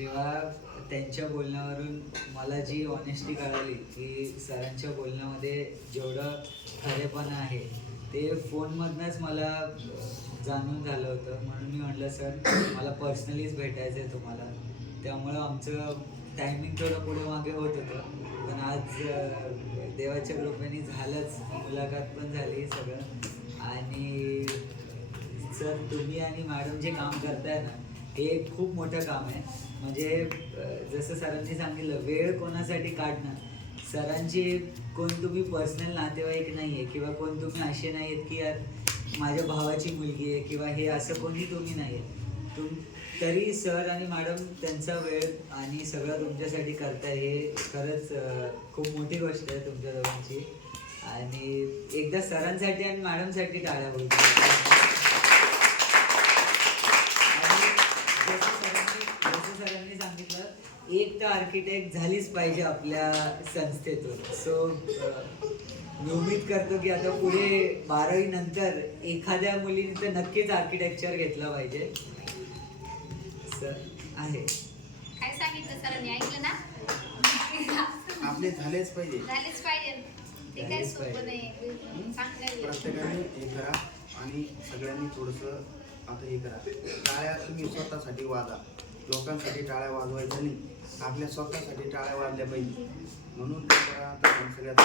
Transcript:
तेव्हा त्यांच्या बोलण्यावरून मला जी ऑनेस्टी कळाली की सरांच्या बोलण्यामध्ये जेवढं खरेपणा आहे ते फोनमधनंच मला जाणून झालं होतं. म्हणून मी म्हटलं सर मला पर्सनलीच भेटायचं आहे तुम्हाला. त्यामुळं आमचं टायमिंग थोडं पुढे मागे होत होतं, पण आज देवाच्या कृपेने झालंच, मुलाखत पण झाली सगळं. आणि सर तुम्ही आणि मॅडम जे काम करताय ना हे खूप मोठं काम आहे. म्हणजे जसं सरांनी सांगितलं वेळ कोणासाठी काढणं, सरांची कोण तुम्ही पर्सनल नातेवाईक नाही आहे किंवा कोण तुम्ही असे नाही आहेत की यार माझ्या भावाची मुलगी आहे किंवा हे असं कोणी तुम्ही नाही आहे. तरी सर आणि मॅडम त्यांचा वेळ आणि सगळं तुमच्यासाठी करताय हे खरंच खूप मोठी गोष्ट आहे तुमच्या दोघांची. आणि एकदा सरांसाठी आणि मॅडमसाठी टाळ्या बोलतो. जसं सरांनी सांगितलं एक तर आर्किटेक्ट झालीच पाहिजे आपल्या संस्थेतून. सो मी उम्मीद करतो की आता पुढे 12वी नंतर एखाद्या मुलीने तर नक्कीच आर्किटेक्चर घेतलं पाहिजे. सर आहे काय सांगितलं सरांनी ऐकलं ना? आपले झालेच पाहिजे. झालेच पाहिजे. ते काय सोपं नाही. प्रत्येकाने हे करा आणि सगळ्यांनी थोडंसं आता हे करा. टाळ्या तुम्ही स्वतःसाठी वाजा, लोकांसाठी टाळ्या वाजवायच्या नाही, आपल्या स्वतःसाठी टाळ्या वाजल्या पाहिजे. म्हणून ते करा. सगळ्यात